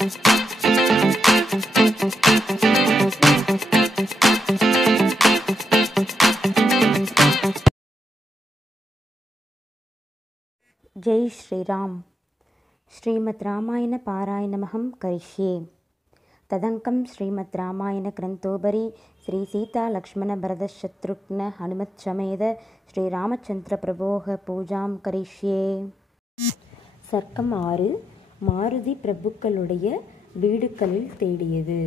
जय श्रीराम। श्रीमद् रामायण पारायणमहं करिष्ये। तदङ्कं श्रीमद् रामायण ग्रन्थोपरि श्री सीता लक्ष्मण भरत शत्रुघ्न हनुमत् समेत श्रीरामचन्द्र प्रभोः पूजां करिष्ये। சர்க்கம் 6 மாருதி பிரபுக்களுடைய வீடுகளில் தேடியது.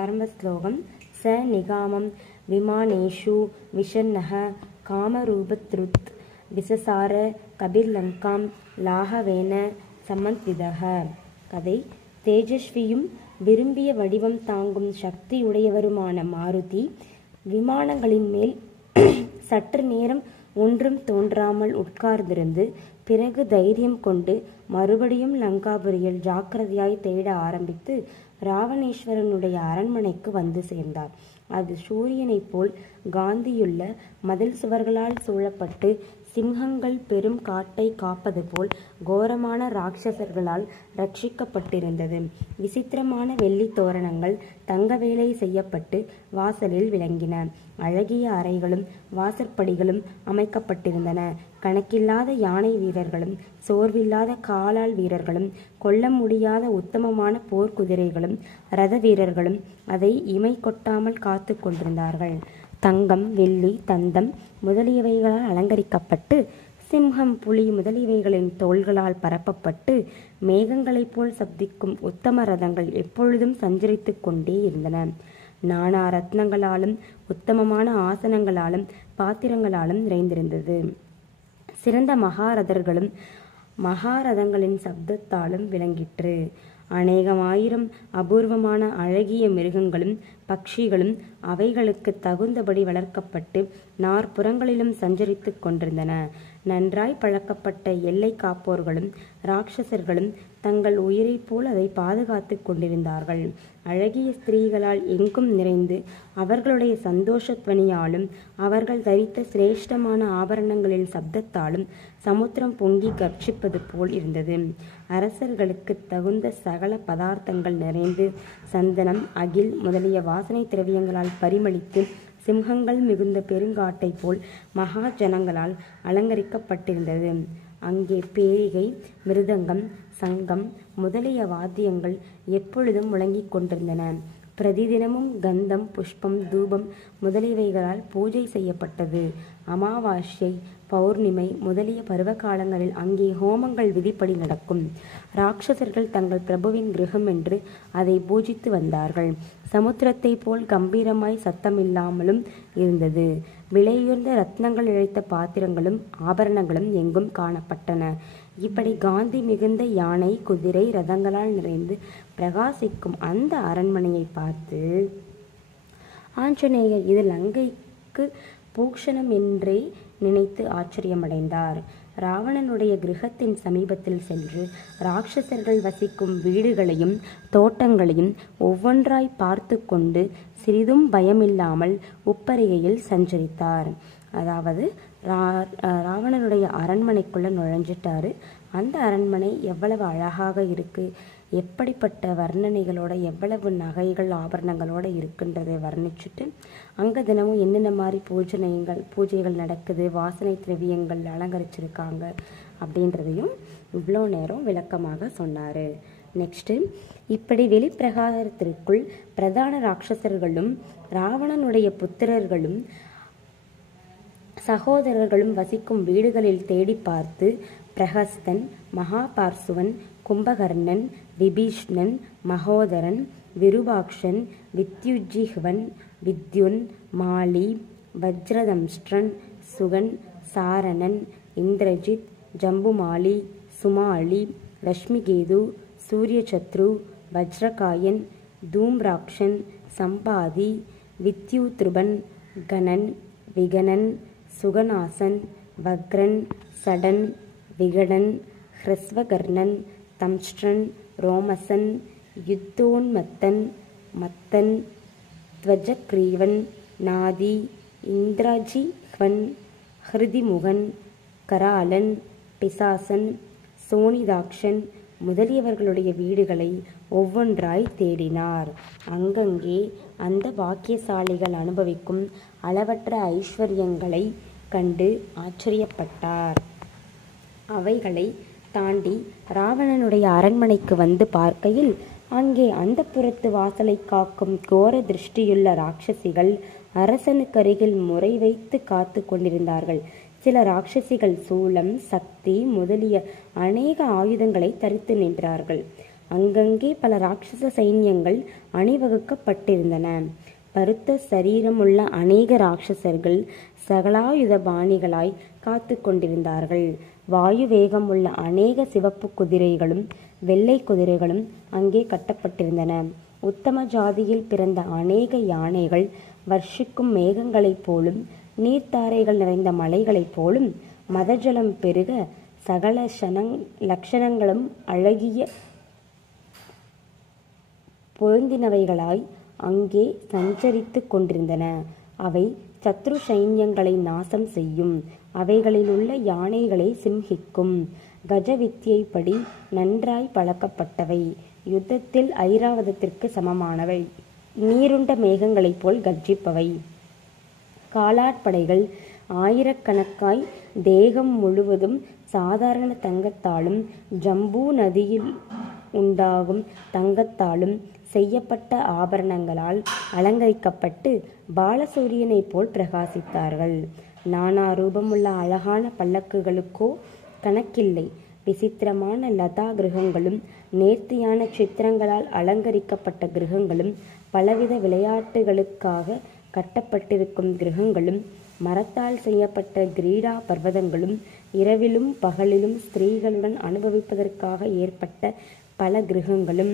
ஆரம்ப ஸ்லோகம். ச நிகாமம் விமானேஷு விஷன்னஹ காமரூபத்ருத் விசசார கபிர்லங்காம் லாகவேன சமந்த்விதஹ. கதை. தேஜஸ்வியும் விரும்பிய வடிவம் தாங்கும் சக்தியுடையவருமான மாருதி விமானங்களின் மேல் சற்று நேரம் ஒன்றும் தோன்றாமல் உட்கார்ந்திருந்து பிறகு தைரியம் கொண்டு மறுபடியும் லங்காபுரியில் ஜாக்கிரதையாய் தேட ஆரம்பித்து ராவணேஸ்வரனுடைய அரண்மனைக்கு வந்து சேர்ந்தார். அது சூரியனைப் போல் காந்தியுள்ள மதில் சுவர்களால் சூழப்பட்டு சிம்ஹங்கள் பெரும் காட்டை காப்பது போல் கோரமான ராட்சசர்களால் ரட்சிக்கப்பட்டிருந்தது. விசித்திரமான வெள்ளி தோரணங்கள் தங்க வேலை செய்யப்பட்டு வாசலில் விளங்கின. அழகிய அறைகளும் வாசற்படிகளும் அமைக்கப்பட்டிருந்தன. கணக்கில்லாத யானை வீரர்களும் சோர்வில்லாத காலால் வீரர்களும் கொல்ல முடியாத உத்தமமான போர்க்குதிரைகளும் இரத வீரர்களும் அதை இமை கொட்டாமல் காத்து கொண்டிருந்தார்கள். தங்கம், வெள்ளி, தந்தம் முதலியவைகளால் அலங்கரிக்கப்பட்டு சிம்ஹம், புலி முதலியவைகளின் தோள்களால் பரப்பப்பட்டு மேகங்களைப் போல் சப்திக்கும் உத்தம ரதங்கள் எப்பொழுதும் சஞ்சரித்து கொண்டே இருந்தன. நானா ரத்னங்களாலும் உத்தமமான ஆசனங்களாலும் பாத்திரங்களாலும் நிறைந்திருந்தது. சிறந்த மகாரதர்களும் மகாரதங்களின் சப்தத்தாலும் விளங்கிற்று. அநேகமாயிரம் அபூர்வமான அழகிய மிருகங்களும் பட்சிகளும் அவைகளுக்கு தகுந்தபடி வளர்க்கப்பட்டு நாற்புறங்களிலும் சஞ்சரித்து கொண்டிருந்தன. நன்றாய் பழக்கப்பட்ட எல்லை காப்போர்களும் ராட்சசர்களும் தங்கள் உயிரைப் போல் அதை பாதுகாத்து கொண்டிருந்தார்கள். அழகிய ஸ்திரீகளால் எங்கும் நிறைந்து அவர்களுடைய சந்தோஷத்வனியாலும் அவர்கள் தரித்த சிரேஷ்டமான ஆபரணங்களின் சப்தத்தாலும் சமுத்திரம் பொங்கி கர்ச்சிப்பது போல் இருந்தது. அரசர்களுக்கு தகுந்த சகல பதார்த்தங்கள் நிறைந்து சந்தனம், அகில் முதலிய வாசனை திரவியங்களால் பரிமளித்து சிம்ஹங்கள் மிகுந்த பெருங்காட்டை போல் மகா ஜனங்களால் அலங்கரிக்கப்பட்டிருந்தது. அங்கே பேரிகை, மிருதங்கம், சங்கம் முதலிய வாத்தியங்கள் எப்பொழுதும் முழங்கிக் கொண்டிருந்தன. பிரதிதினமும் கந்தம், புஷ்பம், தூபம் முதலியவைகளால் பூஜை செய்யப்பட்டது. அமாவாஸ்யை, பௌர்ணிமை முதலிய பருவ காலங்களில் அங்கே ஹோமங்கள் விதிப்படி நடக்கும். ராட்சசர்கள் தங்கள் பிரபுவின் கிரகம் என்று அதை பூஜித்து வந்தார்கள். சமுத்திரத்தை போல் கம்பீரமாய் சத்தமில்லாமலும் இருந்தது. விலையுயர்ந்த ரத்னங்கள் இழைத்த பாத்திரங்களும் ஆபரணங்களும் எங்கும் காணப்பட்டன. இப்படி காந்தி மிகுந்த யானை, குதிரை, ரதங்களால் நிறைந்து பிரகாசிக்கும் அந்த அரண்மனையை பார்த்து ஆஞ்சநேயர் இது லங்கைக்கு பூஷணம் என்றே நினைத்து ஆச்சரியமடைந்தார். ராவணனுடைய கிரகத்தின் சமீபத்தில் சென்று ராட்சசர்கள் வசிக்கும் வீடுகளையும் தோட்டங்களையும் ஒவ்வொன்றாய் பார்த்து கொண்டு சிறிதும் பயமில்லாமல் உப்பரிகையில் சஞ்சரித்தார். அதாவது ராவணனுடைய அரண்மனைக்குள்ள நுழைஞ்சிட்டாரு. அந்த அரண்மனை எவ்வளவு அழகாக இருக்கு, எப்படிப்பட்ட வர்ணனைகளோட எவ்வளவு நகைகள் ஆபரணங்களோட இருக்குன்றதை வர்ணிச்சுட்டு அங்கே தினமும் என்னென்ன மாதிரி பூஜைகள் நடக்குது, வாசனை திரவியங்கள் அலங்கரிச்சிருக்காங்க அப்படின்றதையும் இவ்வளோ நேரம் விளக்கமாக சொன்னார். நெக்ஸ்ட்டு, இப்படி வெளிப்பிரகாரத்திற்குள் பிரதான ராட்சசர்களும் ராவணனுடைய புத்திரர்களும் சகோதரர்களும் வசிக்கும் வீடுகளில் தேடி பார்த்து பிரஹஸ்தன், மகாபார்சுவன், கும்பகர்ணன், விபீஷ்ணன், மகோதரன், விருபாக்ஷன், வித்யுஜிஹ்வன், வித்யுன், மாலி, வஜ்ரதம்ஷ்ட்ரன், சுகன், சாரணன், இந்திரஜித், ஜம்புமாலி, சுமாலி, ரஷ்மிகேது, சூரியசத்ரு, வஜ்ரகாயன், தூம்ராக்ஷன், சம்பாதி, வித்யுத்ருபன், கணன், விகணன், சுகநாசன், வக்ரன், சடன், விகடன், ஹ்ரஸ்வகர்ணன், தம்ஷ்ட்ரன், ரோமசன், யுத்தோன்மத்தன், மத்தன், த்வஜக்ரீவன், நாதி, இந்திரஜிஹ்வன், ஹிருதிமுகன், கராலன், பிசாசன், சோனிதாக்ஷன், முதலியவர்களுடைய வீடுகளை ஒவ்வொன்றாய் தேடினார். அங்கங்கே அந்த பாக்கியசாலிகள் அனுபவிக்கும் அளவற்ற ஐஸ்வர்யங்களை கண்டு ஆச்சரியப்பட்டார். அவைகளை தாண்டி ராவணனுடைய அரண்மனைக்கு வந்து பார்க்கையில் அங்கே அந்தப்புரத்து வாசலை காக்கும் கோர திருஷ்டியுள்ள ராட்சசிகள் அரசனுக்கருகில் முறை வைத்து காத்து கொண்டிருந்தார்கள். சில ராட்சசிகள் சூலம், சக்தி முதலிய அநேக ஆயுதங்களை தரித்து நின்றார்கள். அங்கங்கே பல ராட்சச சைன்யங்கள் அணிவகுக்கப்பட்டிருந்தன. பருத்த சரீரமுள்ள அநேக ராட்சசர்கள் சகலாயுத பாணிகளாய் காத்து கொண்டிருந்தார்கள். வாயு வேகமுள்ள அநேக சிவப்பு குதிரைகளும் வெள்ளை குதிரைகளும் அங்கே கட்டப்பட்டிருந்தன. உத்தம ஜாதியில் பிறந்த அநேக யானைகள் வர்ஷிக்கும் மேகங்களைப் போலும் நீர்த்தாரைகள் நிறைந்த மலைகளைப் போலும் மதஜலம் பெருக சகல லட்சணங்களும் அழகிய பொருந்தினவைகளாய் அங்கே சஞ்சரித்து கொண்டிருந்தன. அவை சத்ரு சைன்யங்களை நாசம் செய்யும். அவைகளில் உள்ள யானைகளை சிம்ஹிக்கும். கஜ வித்தியைப்படி நன்றாய் பழக்கப்பட்டவை. யுத்தத்தில் ஐராவதத்திற்கு சமமானவை. நீருண்ட மேகங்களைப் போல் கர்ஜிப்பவை. காலாட்படைகள் ஆயிரக்கணக்காய் தேகம் முழுவதும் சாதாரண தங்கத்தாலும் ஜம்பூ நதியில் உண்டாகும் தங்கத்தாலும் செய்யப்பட்ட ஆபரணங்களால் அலங்கரிக்கப்பட்டு பாலசூரியனைப் போல் பிரகாசித்தார்கள். நானா ரூபமுள்ள அழகான பல்லக்குகளுக்கோ கணக்கில்லை. விசித்திரமான லதா கிரகங்களும் நேர்த்தியான சித்திரங்களால் அலங்கரிக்கப்பட்ட கிரகங்களும் பலவித விளையாட்டுகளுக்காக கட்டப்பட்டிருக்கும் கிரகங்களும் மரத்தால் செய்யப்பட்ட கிரீடா பர்வதங்களும் இரவிலும் பகலிலும் ஸ்திரீகளுடன் அனுபவிப்பதற்காக ஏற்பட்ட பல கிரகங்களும்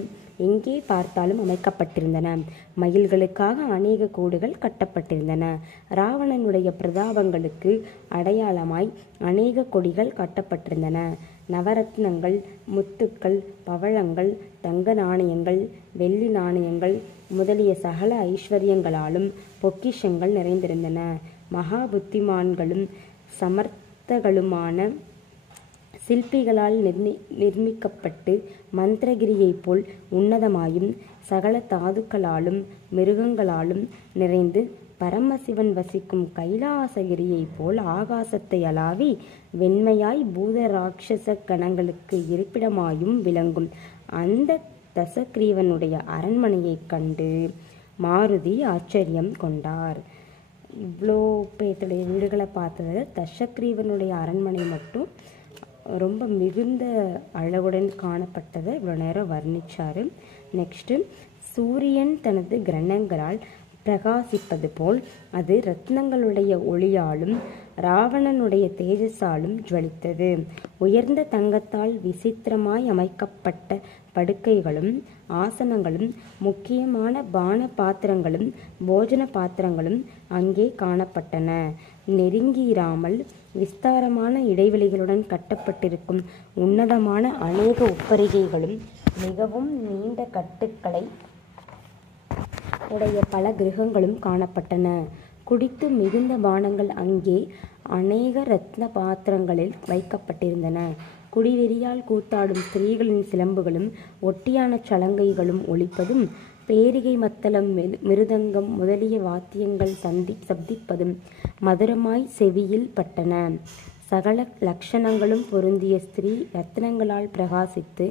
எங்கே பார்த்தாலும் அமைக்கப்பட்டிருந்தன. மயில்களுக்காக அநேக கூடுகள் கட்டப்பட்டிருந்தன. ராவணனுடைய பிரதாபங்களுக்கு அடையாளமாய் அநேக கொடிகள் கட்டப்பட்டிருந்தன. நவரத்னங்கள், முத்துக்கள், பவழங்கள், தங்க நாணயங்கள், வெள்ளி நாணயங்கள் முதலிய சகல ஐஸ்வர்யங்களாலும் பொக்கிஷங்கள் நிறைந்திருந்தன. மகா புத்திமான்களும் சமர்த்தகளுமான சிற்பிகளால் நிர்மிக்கப்பட்டு மந்திரகிரியைப் போல் உன்னதமாயும் சகல தாதுக்களாலும் மிருகங்களாலும் நிறைந்து பரமசிவன் வசிக்கும் கைலாசகிரியைப் போல் ஆகாசத்தை அளாவி வெண்மையாய் பூத ராட்சச கணங்களுக்கு இருப்பிடமாயும் விளங்கும் அந்த தசக்ரீவனுடைய அரண்மனையைக் கண்டு மாருதி ஆச்சரியம் கொண்டார். இவ்வளோ பேத்துடைய வீடுகளை பார்த்ததில் தசக்ரீவனுடைய அரண்மனை மட்டும் ரொம்ப மிகுந்த அழகுடன் காணப்பட்டதை இவ்வளோ நேரம் வர்ணித்தார். நெக்ஸ்ட்டு, சூரியன் தனது கிரணங்களால் பிரகாசிப்பது போல் அது ரத்னங்களுடைய ஒளியாலும் ராவணனுடைய தேஜஸாலும் ஜுவலித்தது. உயர்ந்த தங்கத்தால் விசித்திரமாய் அமைக்கப்பட்ட படுக்கைகளும் ஆசனங்களும் முக்கியமான பான பாத்திரங்களும் போஜன பாத்திரங்களும் அங்கே காணப்பட்டன. நெருங்கிராமல் விஸ்தாரமான இடைவெளிகளுடன் கட்டப்பட்டிருக்கும் உன்னதமான அநேக உப்பரிகைகளும் மிகவும் நீண்ட கட்டுக்களை உடைய பல கிரகங்களும் காணப்பட்டன. குடித்து மிகுந்த பானங்கள் அங்கே அநேக ரத்ன பாத்திரங்களில் வைக்கப்பட்டிருந்தன. குடிவெறியால் கூத்தாடும் ஸ்திரீகளின் சிலம்புகளும் ஒட்டியான சலங்கைகளும் ஒலிப்பதும் பேரிகை மத்தளம் மிருதங்கம் முதலிய வாத்தியங்கள் சப்திப்பதும் மதுரமாய் செவியில் பட்டன. சகல லட்சணங்களும் பொருந்திய ஸ்திரீ ரத்னங்களால் பிரகாசித்து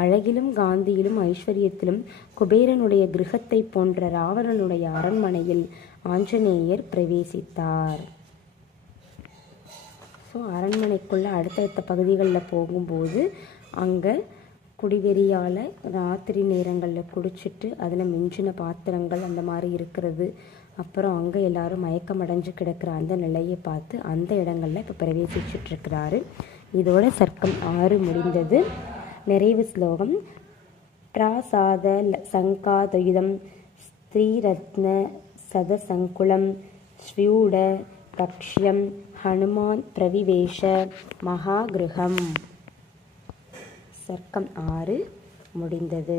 அழகிலும் காந்தியிலும் ஐஸ்வர்யத்திலும் குபேரனுடைய கிரகத்தை போன்ற ராவணனுடைய அரண்மனையில் ஆஞ்சநேயர் பிரவேசித்தார். ஸோ அரண்மனைக்குள்ளே அடுத்தடுத்த பகுதிகளில் போகும்போது அங்கே குடிவெறியால் ராத்திரி நேரங்களில் குடிச்சிட்டு அதில் மிஞ்சின பாத்திரங்கள் அந்த மாதிரி இருக்கிறது, அப்புறம் அங்கே எல்லாரும் மயக்கமடைஞ்சு கிடக்கிற அந்த நிலையை பார்த்து அந்த இடங்களில் இப்போ பிரவேசிச்சுட்ருக்கிறாரு. இதோட சர்க்கம் 6 முடிந்தது. நிறைவு ஸ்லோகம். பிராசாத சங்காதயுதம் ஸ்ரீரத்ன சதசங்குலம் ஸ்ரீயூட கக்ஷ்யம் ஹனுமான் பிரவிவேஷ மகாகிருகம். சர்க்கம் 6 முடிந்தது.